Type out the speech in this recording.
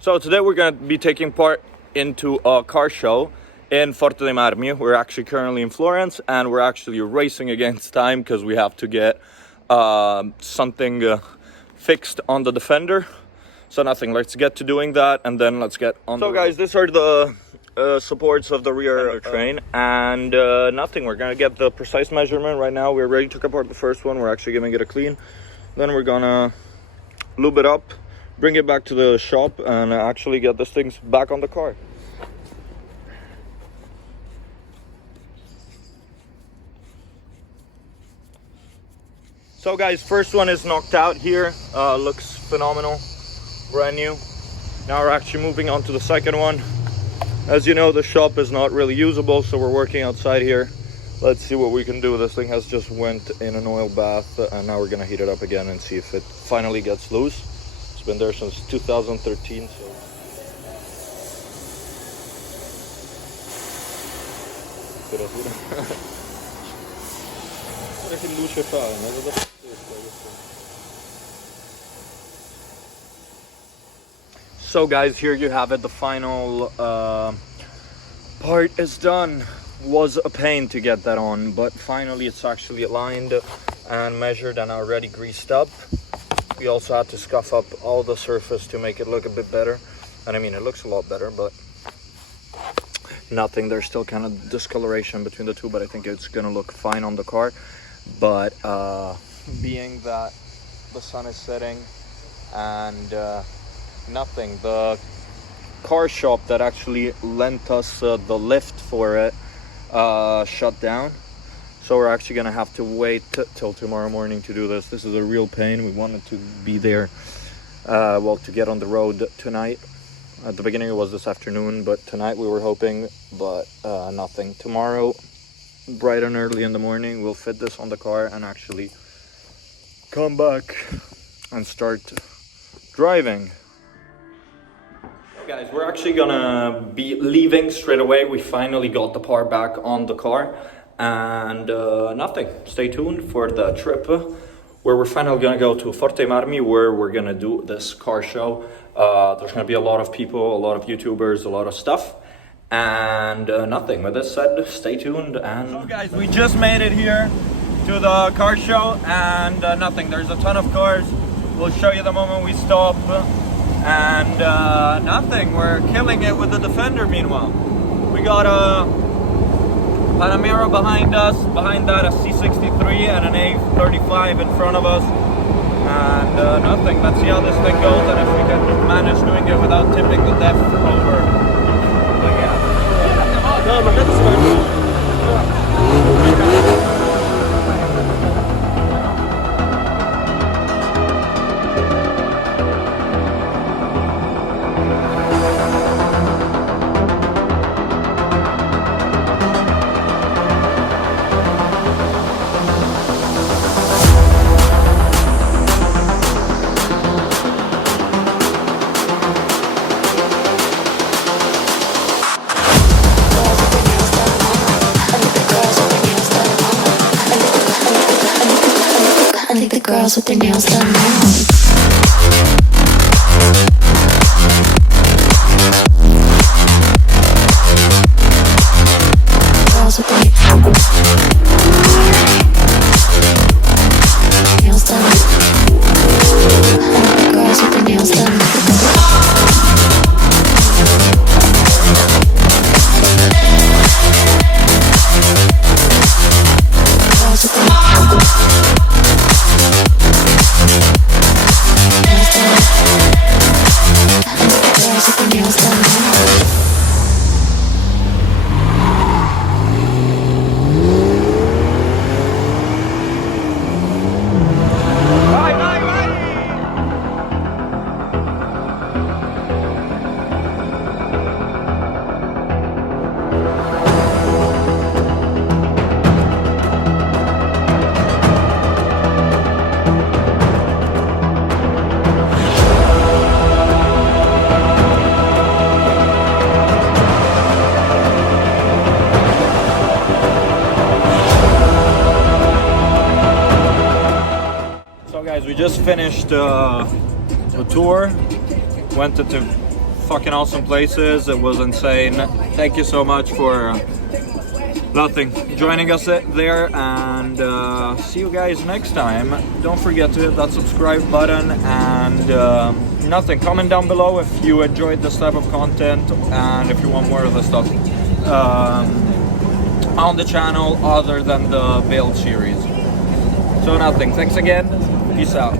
So today we're going to be taking part into a car show in Forte de Marmi. We're actually currently in Florence and we're actually racing against time because we have to get something fixed on the Defender. So nothing, let's get to doing that and then let's get on. So guys, these are the supports of the rear train and nothing, we're gonna get the precise measurement right now. We already took apart the first one, we're actually giving it a clean. Then we're gonna lube it up, bring it back to the shop and actually get this thing back on the car. So guys, first one is knocked out here, looks phenomenal, brand new. Now we're actually moving on to the second one. As you know, the shop is not really usable, so we're working outside here. Let's see what we can do. This thing has just went in an oil bath and now we're gonna heat it up again and see if it finally gets loose. It's been there since 2013, so. So guys, here you have it. The final part is done. Was a pain to get that on, but finally it's actually aligned and measured and already greased up. We also had to scuff up all the surface to make it look a bit better. And I mean, it looks a lot better, but nothing. There's still kind of discoloration between the two, but I think it's gonna look fine on the car. But being that the sun is setting and nothing, the car shop that actually lent us the lift for it shut down, so we're actually gonna have to wait till tomorrow morning to do this. This is a real pain. We wanted to be there well, to get on the road tonight. At the beginning it was this afternoon, but tonight we were hoping, but nothing. Tomorrow bright and early in the morning we'll fit this on the car and actually come back and start driving. Guys, we're actually gonna be leaving straight away. We finally got the part back on the car and nothing. Stay tuned for the trip where we're finally gonna go to Forte Marmi, where we're gonna do this car show. There's gonna be a lot of people, a lot of YouTubers, a lot of stuff, and nothing. With this said, stay tuned. And so guys, we just made it here to the car show and nothing. There's a ton of cars. We'll show you the moment we stop. And nothing, we're killing it with the Defender. Meanwhile, we got a Panamera behind us, behind that a C63 and an A35 in front of us, and nothing. Let's see how this thing goes and if we can manage doing it without tipping the depth over. But yeah. Girls with their nails done now. Girls with their nails done. Girls with their nails done. Girls with their Guys, we just finished a tour, went to fucking awesome places. It was insane. Thank you so much for joining us there, and see you guys next time. Don't forget to hit that subscribe button, and comment down below if you enjoyed this type of content and if you want more of this stuff on the channel other than the build series. So thanks again, peace out.